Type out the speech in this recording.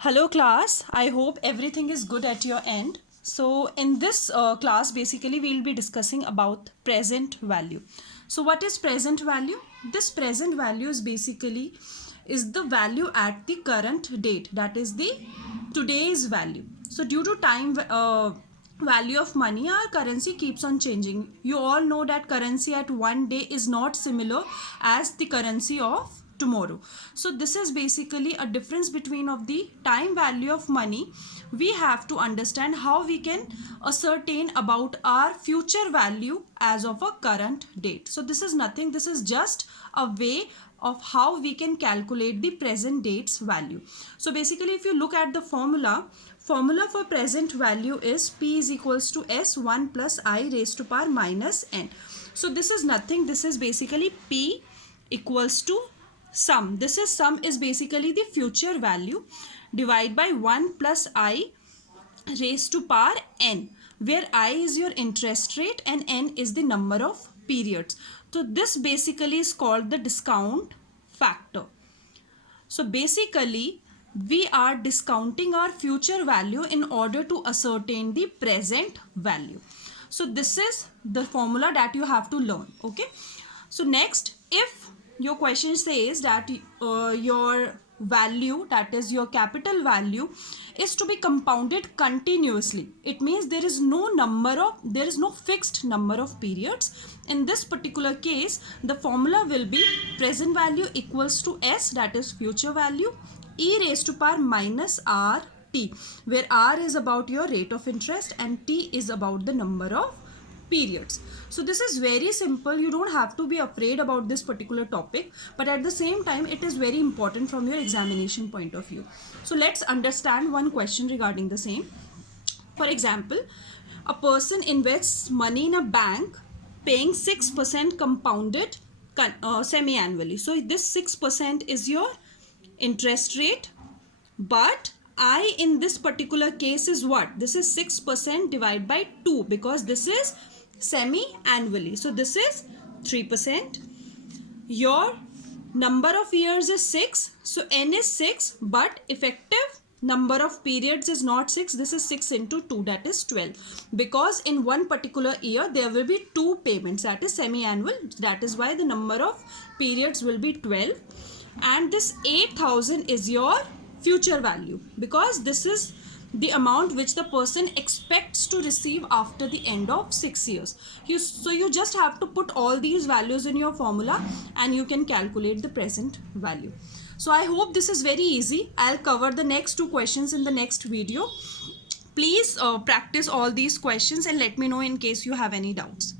Hello class, I hope everything is good at your end. So in this class basically we will be discussing about present value. So what is present value? This present value is basically the value at the current date, that is the today's value. So due to time value of money, our currency keeps on changing. You all know that currency at one day is not similar as the currency of tomorrow. So this is basically a difference between of the time value of money. We have to understand how we can ascertain about our future value as of a current date. So this is nothing, this is just a way of how we can calculate the present date's value. So basically if you look at the formula for present value is P is equals to S1 plus I raised to power minus N. So this is nothing, this is basically P equals to sum. This is sum is basically the future value divided by 1 plus I raised to power N, where I is your interest rate and N is the number of periods. So this basically is called the discount factor. So basically we are discounting our future value in order to ascertain the present value. So this is the formula that you have to learn. Okay. So next, if your question says that your value, that is your capital value, is to be compounded continuously, it means there is no fixed number of periods. In this particular case, the formula will be present value equals to S, that is future value, e raised to power minus r t, where r is about your rate of interest and t is about the number of periods. So this is very simple. You don't have to be afraid about this particular topic, but at the same time it is very important from your examination point of view. So let's understand one question regarding the same. For example, a person invests money in a bank paying 6% compounded semi-annually. So this 6% is your interest rate, but I in this particular case is what? This is 6% divided by 2 because this is semi-annually. So this is 3%. Your number of years is 6. So N is 6, but effective number of periods is not 6. This is 6 into 2, that is 12. Because in one particular year there will be 2 payments, that is semi-annual. That is why the number of periods will be 12. And this 8,000 is your future value because this is the amount which the person expects to receive after the end of 6 years. So you just have to put all these values in your formula and you can calculate the present value. So I hope this is very easy. I'll cover the next 2 questions in the next video. Please practice all these questions and let me know in case you have any doubts.